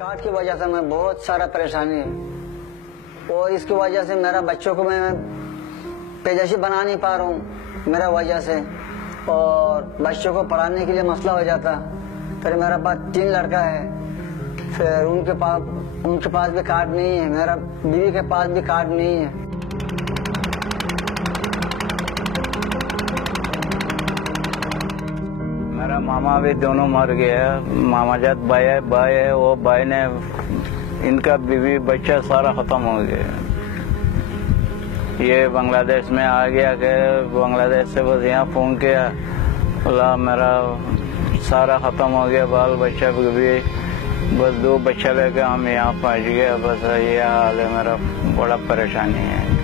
Card की वजह से मैं बहुत सारा परेशानी है और इसकी वजह से मेरा बच्चों को मैं पैदाइशी बना नहीं पा रहा हूँ मेरा वजह से, और बच्चों को पढ़ाने के लिए मसला हो जाता। फिर मेरा पास 3 लड़का है, फिर उनके पास भी कार्ड नहीं है, मेरा बीवी के पास भी कार्ड नहीं है। मेरा मामा भी दोनों मर गया, मामाजात भाई है, वो भाई ने इनका बीवी बच्चा सारा खत्म हो गया। ये बांग्लादेश में आ गया कि बांग्लादेश से बस यहाँ फोन किया, बोला मेरा सारा खत्म हो गया, बाल बच्चा भी बस 2 बच्चा लेके हम यहाँ पहुँच गए। बस ये हाल है, मेरा बड़ा परेशानी है।